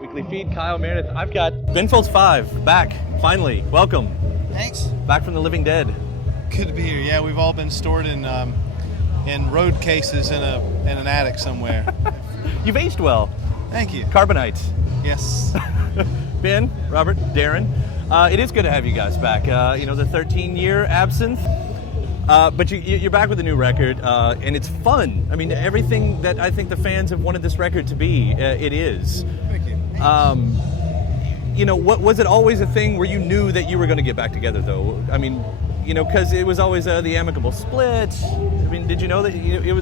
Weekly Feed, Kyle, Meredith. I've got Ben Folds 5 back, finally. Welcome. Thanks. Back from the living dead. Good to be here. Yeah, we've all been stored in road cases in an attic somewhere. You've aged well. Thank you. Carbonite. Yes. Ben, Robert, Darren. It is good to have you guys back. The 13-year absence. But you're back with a new record, and it's fun. I mean, everything that I think the fans have wanted this record to be, it is. Thank you. What was it always a thing where you knew that you were going to get back together, though? I mean, because it was always the amicable split. I mean, did you know that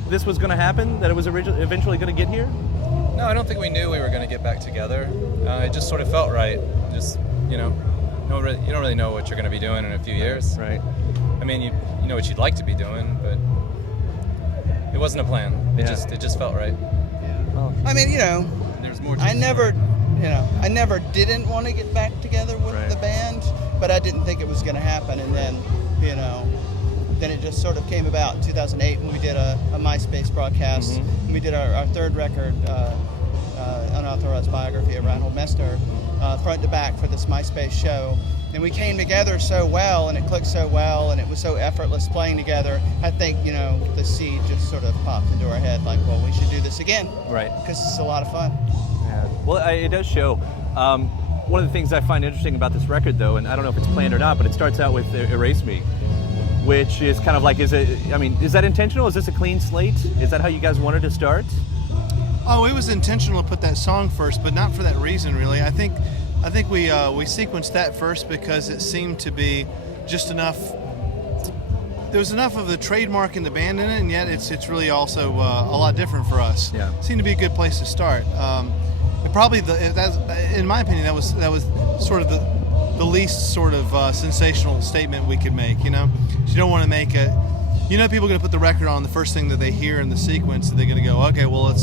this was going to happen? That it was eventually going to get here? No, I don't think we knew we were going to get back together. It just sort of felt right. Just, you don't really know what you're going to be doing in a few years. Right. I mean, you know what you'd like to be doing, but it wasn't a plan. It just felt right. Well, I mean, There's more. I never didn't want to get back together with the band, but I didn't think it was going to happen. And then, then it just sort of came about in 2008 when we did a MySpace broadcast. Mm-hmm. And we did our third record, Unauthorized Biography of Reinhold Messner, front to back for this MySpace show. And we came together so well, and it clicked so well, and it was so effortless playing together. I think, the seed just sort of popped into our head, like, well, we should do this again. Right. Because it's a lot of fun. Yeah. Well, it does show. One of the things I find interesting about this record, though, and I don't know if it's planned or not, but it starts out with Erase Me, which is kind of like, is that intentional? Is this a clean slate? Is that how you guys wanted to start? Oh, it was intentional to put that song first, but not for that reason, really. I think we sequenced that first because it seemed to be just enough. There was enough of the trademark in the band in it, and yet it's really also a lot different for us. Yeah. It seemed to be a good place to start. Probably in my opinion, that was sort of the least sort of sensational statement we could make. You don't want to make a. People are going to put the record on. The first thing that they hear in the sequence, they're going to go, okay, well,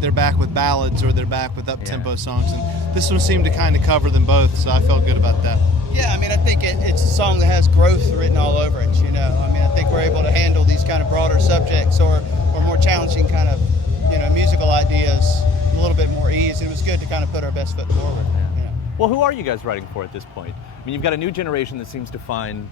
they're back with ballads or they're back with up-tempo songs. And this one seemed to kind of cover them both, so I felt good about that. Yeah, I mean, I think it's a song that has growth written all over it, I mean, I think we're able to handle these kind of broader subjects or more challenging kind of, musical ideas a little bit more ease. It was good to kind of put our best foot forward. Well, who are you guys writing for at this point? I mean, you've got a new generation that seems to find,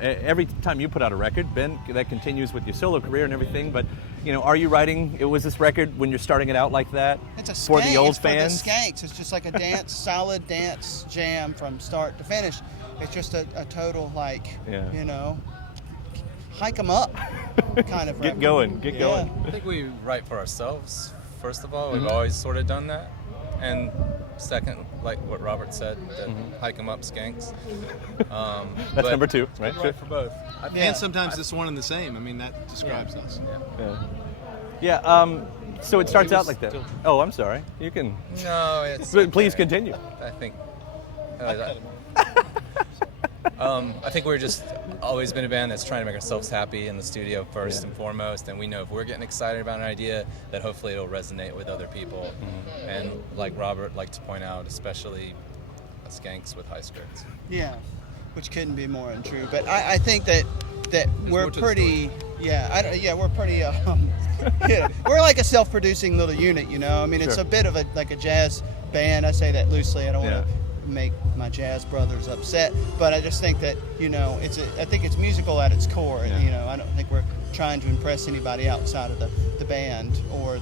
every time you put out a record, Ben, that continues with your solo career and everything, but, are you writing, was this record when you're starting it out like that? It's a for the old fans? For the skanks. It's just like a solid dance jam from start to finish. It's just a total, hike them up kind of Get going. I think we write for ourselves, first of all. We've always sort of done that. And second, like what Robert said, that hike 'em up skanks. That's number two, right? Right for both. And sometimes it's one and the same. I mean, that describes us. Yeah. So it starts out like that. Oh, I'm sorry. You can. No, it's. Please continue. I think. I think we're just always been a band that's trying to make ourselves happy in the studio first and foremost, and we know if we're getting excited about an idea, that hopefully it'll resonate with other people. And like Robert liked to point out, especially skanks with high skirts. Yeah, which couldn't be more untrue. But I think that we're pretty. We're pretty. We're like a self-producing little unit, I mean, it's a bit of a jazz band. I say that loosely. I don't want to make my jazz brothers upset, but I just think that I think it's musical at its core. And, I don't think we're trying to impress anybody outside of the band or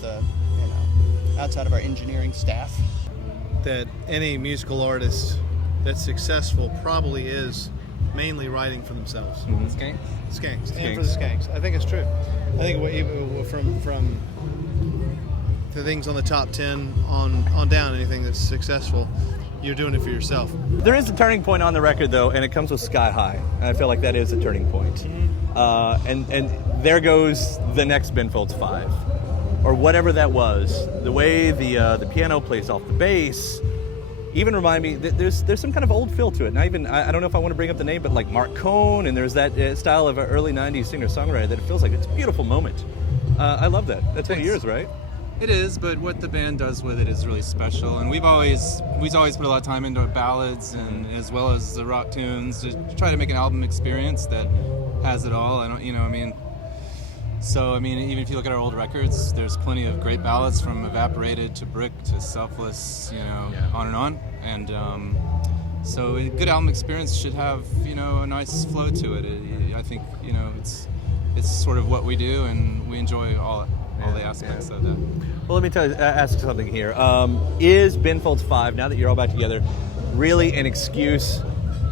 outside of our engineering staff. That any musical artist that's successful probably is mainly writing for themselves. Skanks. And for the Skanks. I think it's true. I think from the things on the top 10 on down, anything that's successful, you're doing it for yourself. There is a turning point on the record, though, and it comes with Sky High. And I feel like that is a turning point. And there goes the next Ben Folds 5, or whatever that was. The way the piano plays off the bass even remind me that there's some kind of old feel to it. And I don't know if I want to bring up the name, but like Mark Cohn, and there's that style of an early 90s singer-songwriter that it feels like it's a beautiful moment. I love that. That's one of yours, right? It is, but what the band does with it is really special, and we've always put a lot of time into ballads and as well as the rock tunes to try to make an album experience that has it all. So I mean, even if you look at our old records, there's plenty of great ballads from Evaporated to Brick to Selfless, on and on. And so a good album experience should have, a nice flow to it. I think, it's sort of what we do, and we enjoy all the aspects of that. Well, let me ask something here. Is Ben Folds 5, now that you're all back together, really an excuse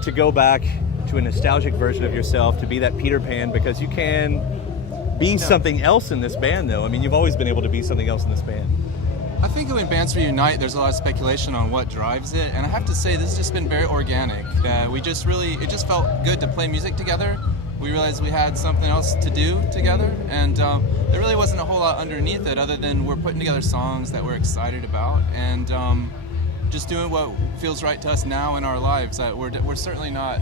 to go back to a nostalgic version of yourself, to be that Peter Pan, because you can be something else in this band, though? I mean, you've always been able to be something else in this band. I think when bands reunite, there's a lot of speculation on what drives it, and I have to say this has just been very organic. It just felt good to play music together. We realized we had something else to do together, and there really wasn't a whole lot underneath it other than we're putting together songs that we're excited about, and just doing what feels right to us now in our lives. We're certainly not.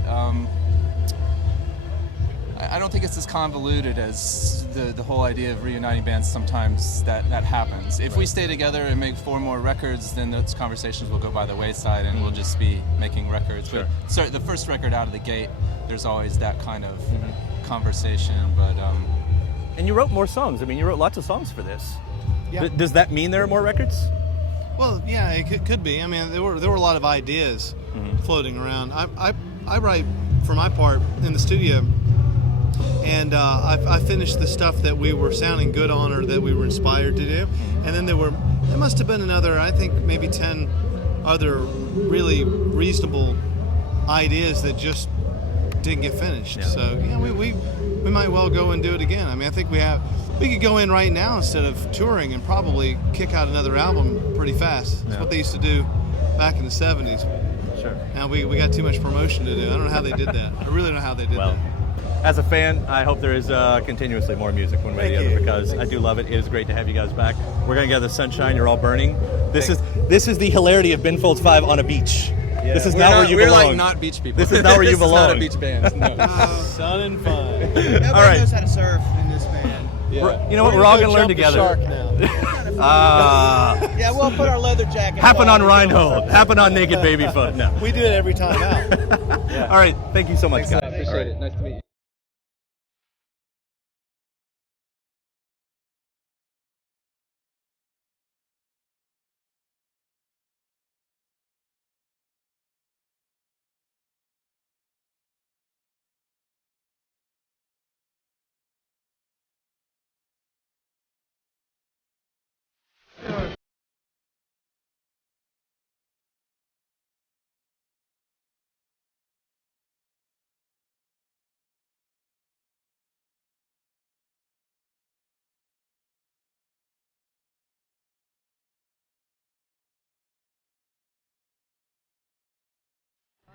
I don't think it's as convoluted as the whole idea of reuniting bands. Sometimes that happens. If we stay together and make 4 more records, then those conversations will go by the wayside, and we'll just be making records. Sure. But the first record out of the gate, there's always that kind of conversation. But and you wrote more songs. I mean, you wrote lots of songs for this. Yeah. Does that mean there are more records? Well, yeah, it could be. I mean, there were a lot of ideas floating around. I write, for my part, in the studio, and I finished the stuff that we were sounding good on or that we were inspired to do, and then there must have been another, I think maybe 10 other really reasonable ideas that just didn't get finished. Yeah. So we might well go and do it again. I mean, I think we could go in right now instead of touring and probably kick out another album pretty fast. That's what they used to do back in the 70s. Sure. Now we got too much promotion to do. I don't know how they did that. I really don't know how they did that. As a fan, I hope there is continuously more music one way or the other, because I do love it. It is great to have you guys back. We're going to get the sunshine. You're all burning. This is the hilarity of Ben Folds 5 on a beach. Yeah. This is not where you belong. We're like not beach people. This is not where you belong. This is not a beach band. No. Sun and fun. Nobody all right. knows how to surf in this band. Yeah. You know what? We're all going to learn together. Shark now. Yeah, we'll put our leather jackets Happen on Reinhold. Happen on Naked Baby Foot. No. We do it every time out. All right. Thank you so much, guys. I appreciate it. Nice to meet you.